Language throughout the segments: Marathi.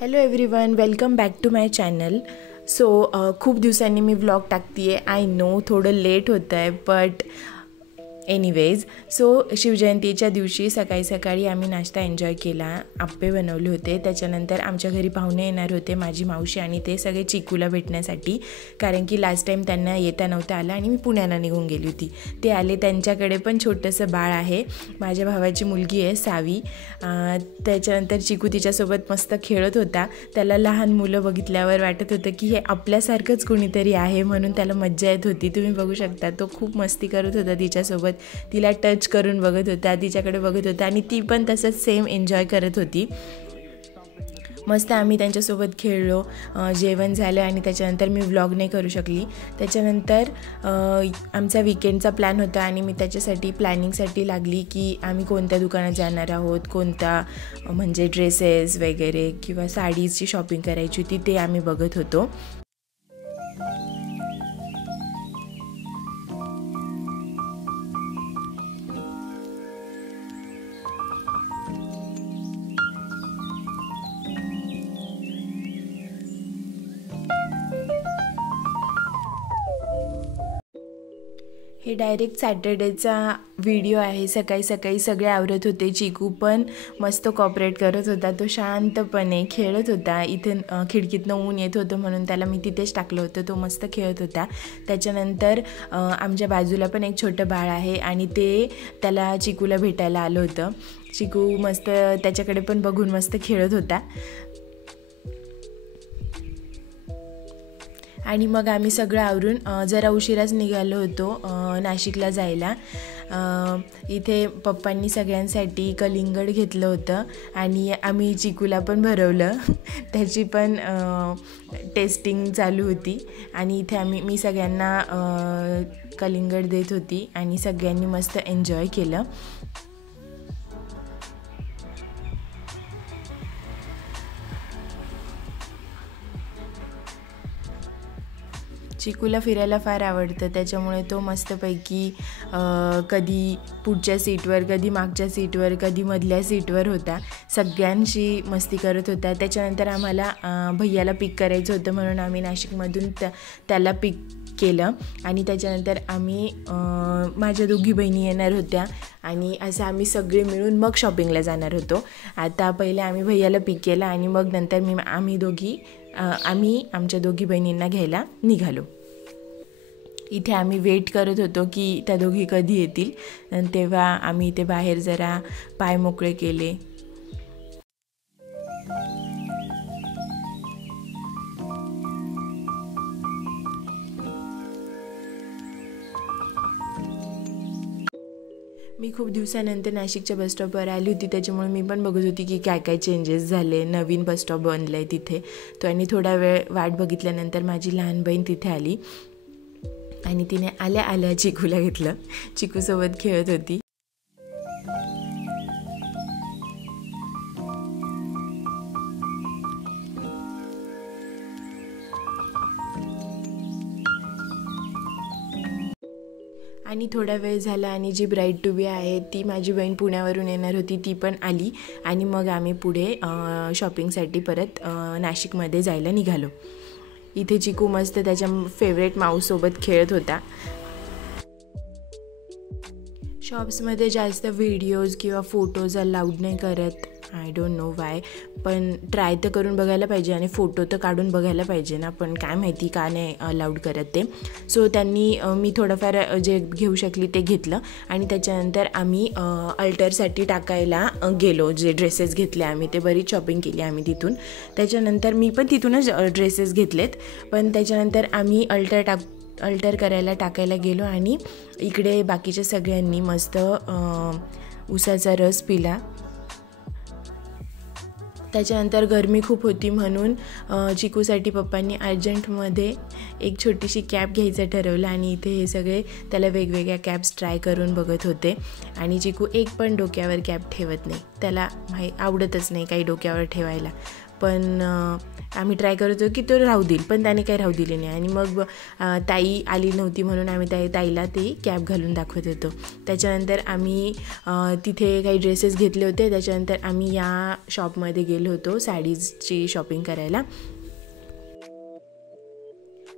Hello everyone, welcome back to my channel. खूप दिवसांनी मी व्लॉग टाकते आहे. आय नो थोडं लेट होतं आहे, बट एनिवेज शिवजयंतीच्या दिवशी सकाळी सकाळी आम्ही नाश्ता एन्जॉय केला. आप्पे बनवले होते. त्याच्यानंतर आमच्या घरी पाहुणे येणार होते, माझी मावशी आणि ते सगळे चिकूला भेटण्यासाठी, कारण की लास्ट टाईम त्यांना येता नव्हता आला आणि मी पुण्याला निघून गेली होती. ते आले. त्यांच्याकडे पण छोटंसं बाळ आहे, माझ्या भावाची मुलगी आहे सावी. त्याच्यानंतर चिकू तिच्यासोबत मस्त खेळत होता. त्याला लहान मुलं बघितल्यावर वाटत होतं की हे आपल्यासारखंच कुणीतरी आहे, म्हणून त्याला मज्जा येत होती. तुम्ही बघू शकता, तो खूप मस्ती करत होता तिच्यासोबत. तिला टच करून बघत होता, तिच्याकडे बघत होता आणि ती पण तसंच सेम एन्जॉय करत होती. मस्त आम्ही त्यांच्यासोबत खेळलो. जेवण झालं आणि त्याच्यानंतर मी व्लॉग नाही करू शकली. त्याच्यानंतर आमचा विकेंडचा प्लॅन होता आणि मी त्याच्यासाठी प्लॅनिंगसाठी लागली की आम्ही कोणत्या दुकानात जाणार आहोत, कोणता म्हणजे ड्रेसेस वगैरे किंवा साडीजची शॉपिंग करायची होती, ते आम्ही बघत होतो. हे डायरेक्ट सॅटर्डेचा व्हिडिओ आहे. सकाळी सकाळी सगळे आवरत होते. चिकू पण मस्त कॉपरेट करत होता. तो शांतपणे खेळत होता. इथे खिडकीतनं ऊन येत होतं म्हणून त्याला मी तिथेच टाकलं होतं. तो मस्त खेळत होता. त्याच्यानंतर आमच्या बाजूला पण एक छोटं बाळ आहे आणि त्याला चिकूला भेटायला आलं होतं. चिकू मस्त त्याच्याकडे पण बघून मस्त खेळत होता. आणि मग आम्ही सगळं आवरून जरा उशिराच निघालो होतो नाशिकला जायला. इथे पप्पांनी सगळ्यांसाठी कलिंगड घेतलं होतं आणि आम्ही चिकूला पण भरवलं. त्याची पण टेस्टिंग चालू होती आणि इथे मी सगळ्यांना कलिंगड देत होती आणि सगळ्यांनी मस्त एन्जॉय केलं. चिकूला फिरायला फार आवडतं, त्याच्यामुळे तो मस्तपैकी कधी पुढच्या सीटवर, कधी मागच्या सीटवर, कधी मधल्या सीटवर होता. सगळ्यांशी मस्ती करत होता. त्याच्यानंतर आम्हाला भैयाला पिक करायचं होतं म्हणून आम्ही नाशिकमधून त्याला पिक केलं आणि त्याच्यानंतर आम्ही माझ्या दोघी बहिणी येणार होत्या आणि असं आम्ही सगळे मिळून मग शॉपिंगला जाणार होतो. आता पहिले आम्ही भैयाला पिक केलं आणि मग नंतर आम्ही आमच्या दोघी बहिणींना घ्यायला निघालो. इथे आम्ही वेट करत होतो की त्या दोघी कधी येतील, तेव्हा आम्ही इथे बाहेर जरा पाय मोकळे केले. मी खूप दिवसानंतर नाशिकच्या बसस्टॉपवर आली होती, त्याच्यामुळे मी पण बघत होती की काय काय चेंजेस झाले. नवीन बसस्टॉप बनलं आहे तिथे. आणि थोडा वेळ वाट बघितल्यानंतर माझी लहान बहीण तिथे आली आणि तिने आल्या आल्या चिकूला घेतलं. चिकूसोबत खेळत होती. आणि थोडा वेळ झाला आणि जी ब्राईड टू बी आहे ती माझी बहीण पुण्यावरून येणार होती, ती पण आली आणि मग आम्ही पुढे शॉपिंगसाठी परत नाशिकमध्ये जायला निघालो. इथे चिकू मस्त त्याच्या फेवरेट माऊससोबत खेळत होता. शॉप्समध्ये जास्त व्हिडिओज किंवा फोटोज अलाउड नाही करत. आय डोंट नो वाय, पण ट्राय तर करून बघायला पाहिजे आणि फोटो तर काढून बघायला पाहिजे ना, पण काय माहिती का नाही अलाउड करत ते. मी थोडंफार जे घेऊ शकली ते घेतलं आणि त्याच्यानंतर आम्ही अल्टरसाठी टाकायला गेलो. जे ड्रेसेस घेतले आम्ही ते बरीच शॉपिंग केली आम्ही तिथून. त्याच्यानंतर मी पण तिथूनच ड्रेसेस घेतलेत, पण त्याच्यानंतर आम्ही अल्टर करायला टाकायला गेलो आणि इकडे बाकीच्या सगळ्यांनी मस्त उसाचा रस पिला. त्याच्यानंतर गरमी खूप होती म्हणून चिकूसाठी पप्पांनी अर्जंटमध्ये एक छोटीशी कॅप घ्यायचं ठरवलं आणि इथे हे सगळे त्याला वेगवेगळ्या कॅप्स ट्राय करून बघत होते. आणि चिकू एक पण डोक्यावर कॅप ठेवत नाही, त्याला आवडतच नाही काही डोक्यावर ठेवायला. पण आम्ही ट्राय करत होतो की तो राहू देईल, पण त्याने काही राहू दिले नाही. आणि मग ताई आली नव्हती म्हणून आम्ही ताईला ते कॅप घालून दाखवत होतो. त्याच्यानंतर आम्ही तिथे काही ड्रेसेस घेतले होते. त्याच्यानंतर आम्ही या शॉपमध्ये गेलो होतो साडीजची शॉपिंग करायला.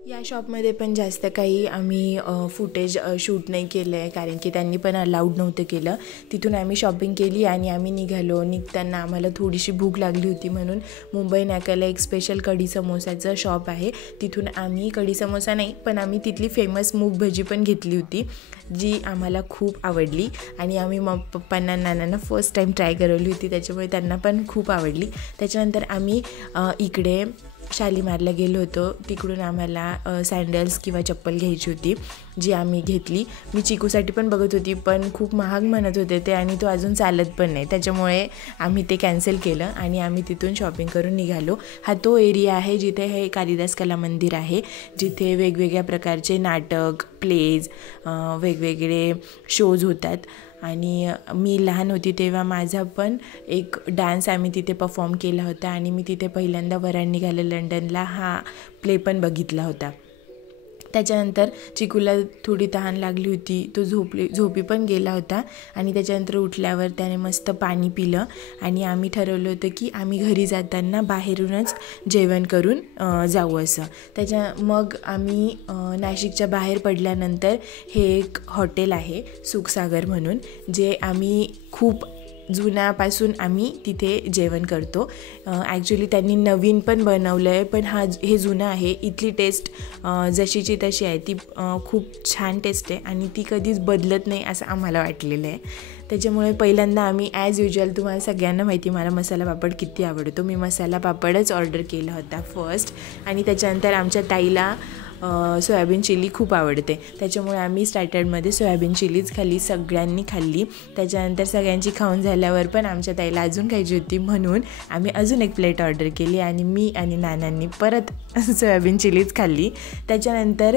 या शॉपमध्ये पण जास्त काही आम्ही फुटेज शूट नाही केलं आहे, कारण की त्यांनी पण अलाउड नव्हतं केलं. तिथून आम्ही शॉपिंग केली आणि आम्ही निघालो. निघताना आम्हाला थोडीशी भूक लागली होती म्हणून मुंबई नाक्याला एक स्पेशल कढी समोसाचं शॉप आहे. तिथून आम्ही कढी समोसा नाही, पण आम्ही तिथली फेमस मूग भजी पण घेतली होती, जी आम्हाला खूप आवडली. आणि आम्ही पप्पांना नानांना फर्स्ट टाईम ट्राय करवली होती, त्याच्यामुळे त्यांना पण खूप आवडली. त्याच्यानंतर आम्ही इकडे शालीमारला गेलो होतो. तिकडून आम्हाला सँडल्स किंवा चप्पल घ्यायची होती, जी आम्ही घेतली. मी चिकूसाठी पण बघत होती, पण खूप महाग म्हणत होते ते आणि तो अजून चालत पण नाही. त्याच्यामुळे आम्ही ते कॅन्सल केलं आणि आम्ही तिथून शॉपिंग करून निघालो. हा तो एरिया आहे जिथे हे कालिदास कला मंदिर आहे, जिथे वेगवेगळ्या प्रकारचे नाटक, प्लेज, वेगवेगळे शोज होतात. आणि मी लहान होती तेव्हा माझा पण एक डान्स आम्ही तिथे परफॉर्म केला होता आणि मी तिथे पहिल्यांदा वराड निघालं लंडनला हा प्ले पण बघितला होता. त्याच्यानंतर चिकूला थोडी तहान लागली होती, तो झोपी पण गेला होता. आणि त्याच्यानंतर उठल्यावर त्याने मस्त पाणी पिलं आणि आम्ही ठरवलं होतं की आम्ही घरी जाताना बाहेरूनच जेवण करून जाऊ असं. मग आम्ही नाशिकच्या बाहेर पडल्यानंतर हे एक हॉटेल आहे सुखसागर म्हणून, जे आम्ही खूप जुन्यापासून आम्ही तिथे जेवण करतो. ॲक्च्युली त्यांनी नवीन पण बनवलं आहे, पण हे जुनं आहे. इथली टेस्ट जशीची तशी आहे, ती खूप छान टेस्ट आहे आणि ती कधीच बदलत नाही असं आम्हाला वाटलेलं आहे. त्याच्यामुळे पहिल्यांदा आम्ही ॲज युज्युअल, तुम्हाला सगळ्यांना माहिती मला मसाला पापड किती आवडतो, मी मसाला पापडच ऑर्डर केला होता फर्स्ट. आणि त्याच्यानंतर आमच्या ताईला सोयाबीन चिली खूप आवडते, त्याच्यामुळे आम्ही स्टार्टरमध्ये सोयाबीन चिलीच खाल्ली, सगळ्यांनी खाल्ली. त्याच्यानंतर सगळ्यांची खाऊन झाल्यावर पण आमच्या ताईला अजून खायची होती म्हणून आम्ही अजून एक प्लेट ऑर्डर केली आणि मी आणि नानांनी परत सोयाबीन चिलीच खाल्ली. त्याच्यानंतर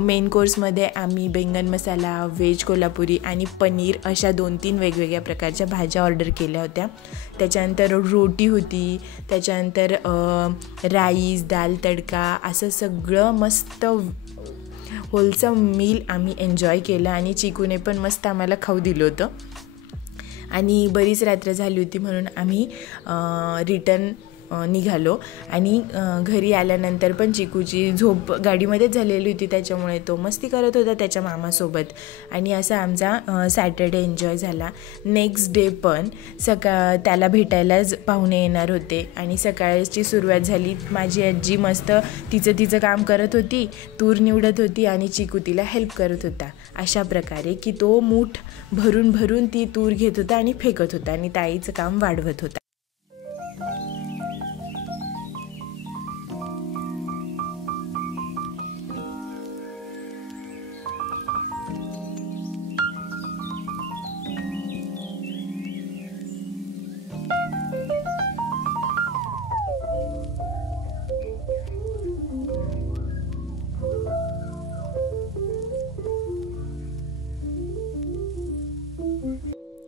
मेन कोर्समध्ये आम्ही बैंगन मसाला, व्हेज कोल्हापुरी आणि पनीर अशा 2-3 वेगवेगळ्या प्रकारच्या भाज्या ऑर्डर केल्या होत्या. त्याच्यानंतर रोटी होती, त्याच्यानंतर राईस, दाल तडका, असं सगळं मस्त होलसम मील आम्ही एन्जॉय केलं. आणि चिकूने पण मस्त आम्हाला खाऊ दिलं होतं. आणि बरीच रात्र झाली होती म्हणून आम्ही रिटर्न निघालो. आणि घरी आल्यानंतर पण चिकूची झोप गाडीमध्येच झालेली होती, त्याच्यामुळे तो मस्ती करत होता त्याच्या मामासोबत. आणि असा आमचा सॅटर्डे एन्जॉय झाला. नेक्स्ट डे पण त्याला भेटायलाच पाहुणे येणार होते आणि सकाळची सुरुवात झाली. माझी आजी मस्त तिचं काम करत होती, तूर निवडत होती आणि चिकू तिला हेल्प करत होता. अशा प्रकारे की तो मूठ भरून ती तूर घेत होता आणि फेकत होता आणि ताईचं काम वाढवत होता.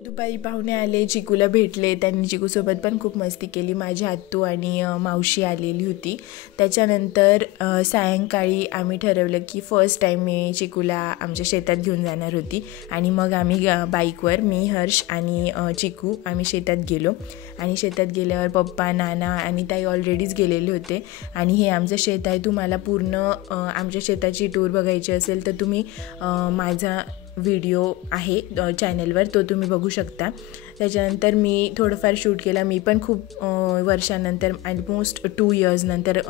दुपारी पाहुणे आले, चिकूला भेटले, त्यांनी चिकूसोबत पण खूप मस्ती केली. माझी आत्तू आणि मावशी आलेली होती. त्याच्यानंतर सायंकाळी आम्ही ठरवलं की फर्स्ट टाईम मी चिकूला आमच्या शेतात घेऊन जाणार होती. आणि मग आम्ही बाईकवर, मी, हर्ष आणि चिकू आम्ही शेतात गेलो. आणि शेतात गेल्यावर पप्पा, नाना आणि ताई ऑलरेडीच गेलेले होते. आणि हे आमचं शेत आहे. तुम्हाला पूर्ण आमच्या शेताची टूर बघायची असेल तर तुम्ही माझा व्हिडिओ आहे चॅनलवर, तो तुम्ही बघू शकता. त्याच्यानंतर मी थोडंफार शूट केला. मी पण खूप वर्षानंतर, ऑलमोस्ट 2 इयर्स नंतर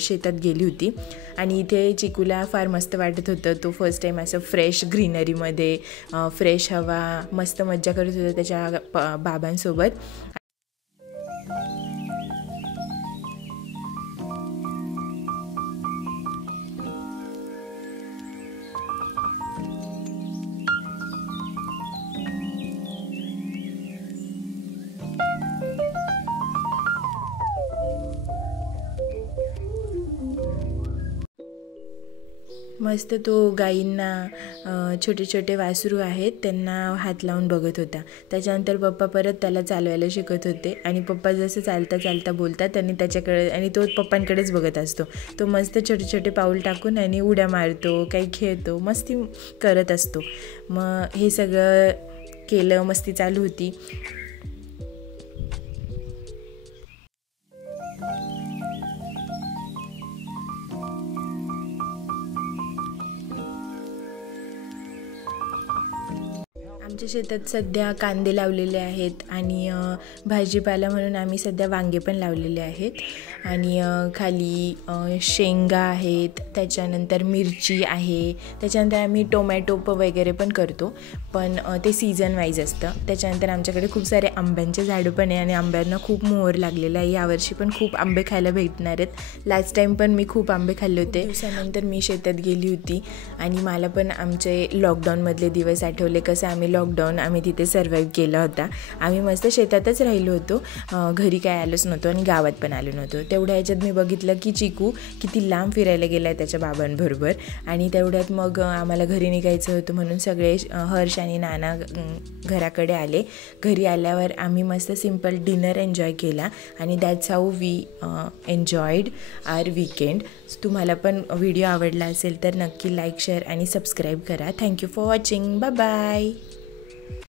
शेतात गेली होती. आणि इथे चिकूला फार मस्त वाटत होतं. तो फर्स्ट टाईम असं फ्रेश ग्रीनरीमध्ये, फ्रेश हवा, मस्त मज्जा करत होता त्याच्या बाबांसोबत. मस्त तो गाईंना छोटे छोटे वासरू आहेत त्यांना हात लावून बघत होता. त्याच्यानंतर पप्पा परत त्याला चालवायला शिकत होते आणि पप्पा जसं चालता चालता बोलतात आणि त्याच्याकडे आणि तो पप्पांकडेच बघत असतो. तो मस्त छोटे छोटे पाऊल टाकून आणि उड्या मारतो, काही खेळतो, मस्ती करत असतो. मग हे सगळं केलं, मस्ती चालू होती. आमच्या शेतात सध्या कांदे लावलेले आहेत आणि भाजीपाला म्हणून आम्ही सध्या वांगे पण लावलेले आहेत आणि खाली शेंगा आहेत, त्याच्यानंतर मिरची आहे, त्याच्यानंतर आम्ही टोमॅटो वगैरे पण करतो, पण ते सीझन वाईज असतं. त्याच्यानंतर आमच्याकडे खूप सारे आंब्यांचे झाडं पण आहे आणि आंब्यांना खूप मोहर लागलेला आहे. यावर्षी पण खूप आंबे खायला भेटणार आहेत. लास्ट टाईम पण मी खूप आंबे खाल्ले होते. दिवसानंतर मी शेतात गेली होती आणि मला पण आमचे लॉकडाऊनमधले दिवस आठवले. कसं आम्ही तिथे सर्वाईव्ह केला होता. आम्ही मस्त शेतातच राहिलो होतो, घरी काय आलोच नव्हतो आणि गावात पण आलो नव्हतो. तेवढ्या ह्याच्यात मी बघितलं की चिकू किती लांब फिरायला गेला आहे त्याच्या बाबांबरोबर आणि तेवढ्यात मग आम्हाला घरी निघायचं होतं म्हणून सगळे हर्ष आणि नाना घराकडे आले. घरी आल्यावर आम्ही मस्त सिम्पल डिनर एन्जॉय केला आणि that's how we enjoyed our weekend. तुम्हाला पण व्हिडिओ आवडला असेल तर नक्की लाईक, शेअर आणि सबस्क्राईब करा. Thank you for watching. Bye bye.